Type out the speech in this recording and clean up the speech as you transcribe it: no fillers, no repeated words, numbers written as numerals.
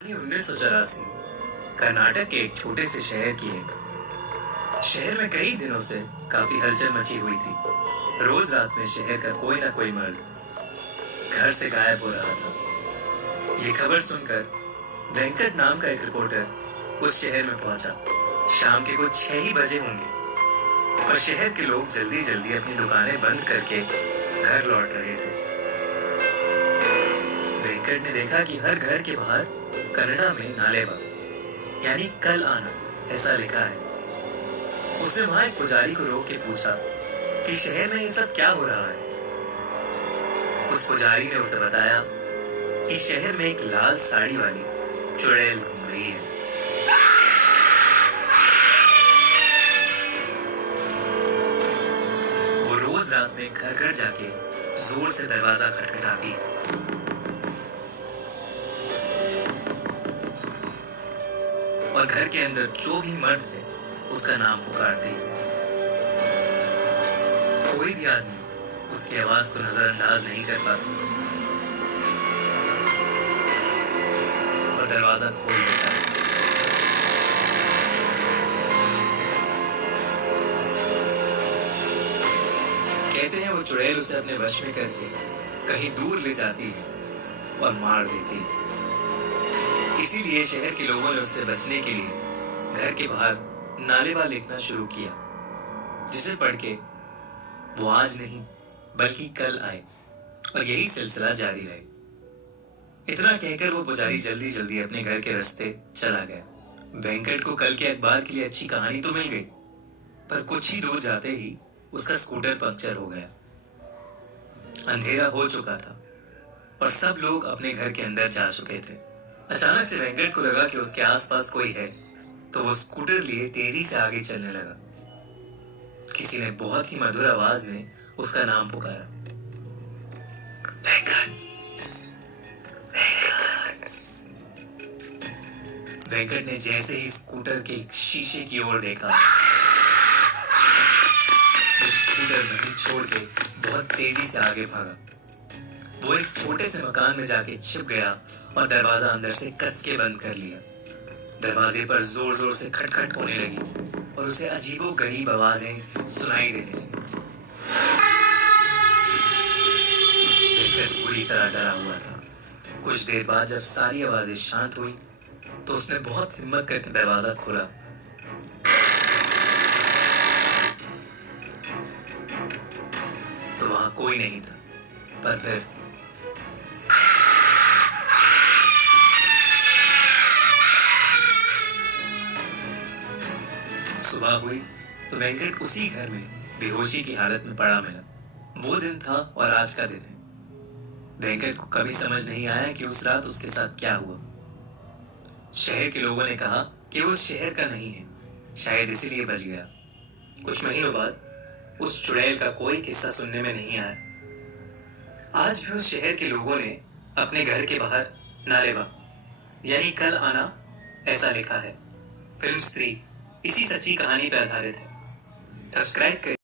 1984 कर्नाटक के एक छोटे से शहर की है। शहर में कई दिनों से काफी हलचल मची हुई थी। रोज रात में शहर का कोई ना कोई मर्द घर से गायब हो रहा था। ये खबर सुनकर वेंकट नाम का एक रिपोर्टर उस शहर में पहुंचा। शाम के कुछ 6 ही बजे होंगे और शहर के लोग जल्दी जल्दी अपनी दुकानें बंद करके घर लौट रहे थे। वेंकट ने देखा कि हर घर के बाहर कन्नड़ा में नालेवा यानी कल आना ऐसा लिखा है। उसने वहां एक पुजारी को रोक के पूछा कि शहर में ये सब क्या हो रहा है। उस पुजारी ने उसे बताया कि शहर में एक लाल साड़ी वाली चुड़ैल घूम रही है। वो रोज रात में घर घर जाके जोर से दरवाजा खटखटाती है। और घर के अंदर जो भी मर्द है उसका नाम पुकारती है। कोई भी आदमी उसकी आवाज को नजरअंदाज नहीं कर पाता और दरवाजा खोल देता है। कहते हैं वो चुड़ैल उसे अपने वश में करके कहीं दूर ले जाती है और मार देती है। इसीलिए शहर के लोगों ने उससे बचने के लिए घर के बाहर नालेवा लिखना शुरू किया, जिसे पढ़ के वो आज नहीं बल्कि कल आए और यही सिलसिला जारी रहे। इतना कहकर वो पुजारी जल्दी जल्दी अपने घर के रास्ते चला गया। वेंकट को कल के अखबार के लिए अच्छी कहानी तो मिल गई, पर कुछ ही दूर जाते ही उसका स्कूटर पंक्चर हो गया। अंधेरा हो चुका था और सब लोग अपने घर के अंदर जा चुके थे। अचानक से वेंकट को लगा कि उसके आसपास कोई है, तो वो स्कूटर लिए तेजी से आगे चलने लगा। किसी ने बहुत ही मधुर आवाज में उसका नाम पुकारा, वेंकट, वेंकट। वेंकट ने जैसे ही स्कूटर के शीशे की ओर देखा, तो स्कूटर वहीं छोड़ के बहुत तेजी से आगे भागा। वो एक छोटे से मकान में जाके छिप गया और दरवाजा अंदर से कस के बंद कर लिया। दरवाजे पर जोर जोर से खटखट होने लगी और उसे अजीबो गरीब आवाजें सुनाई देने लगी। वेंकट पूरी तरह डरा हुआ था। कुछ देर बाद जब सारी आवाजें शांत हुई, तो उसने बहुत हिम्मत करके दरवाजा खोला। तो वहां कोई नहीं था, पर फिर सुबह हुई तो वेंकट उसी घर में बेहोशी की हालत में पड़ा मिला। वो दिन था और आज का दिन है। वेंकट को कभी समझ नहीं आया कि उस रात उसके साथ क्या हुआ। शहर के लोगों ने कहा कि वो उस शहर का नहीं है, शायद इसीलिए बच गया। कुछ महीनों बाद उस चुड़ैल का कोई किस्सा सुनने में नहीं आया। आज भी उस शहर के लोगों ने अपने घर के बाहर नालेवा यानी कल आना ऐसा लिखा है। फिल्म स्त्री इसी सच्ची कहानी पर आधारित है। सब्सक्राइब करिए।